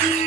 きれい。